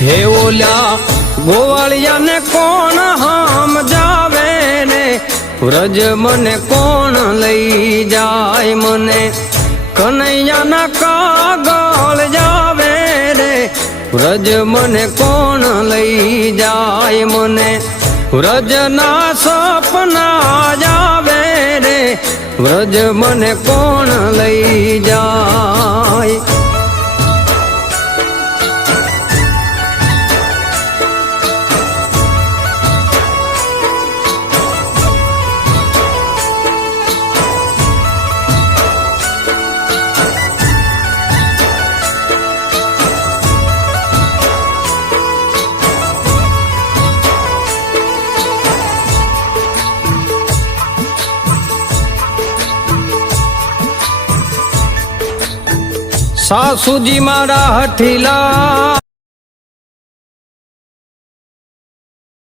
હે ઓલ્યા ગોવાળિયાને કોણ હામ જાવે ને વ્રજ મને કોણ લઈ જાય મને કનૈયાના કાગળ જાવે રે વ્રજ મને કોણ લઈ જાય મને વ્રજના સપના જાવે રે વ્રજ મને કોણ લઈ જાય સાસુજી મારા હઠીલા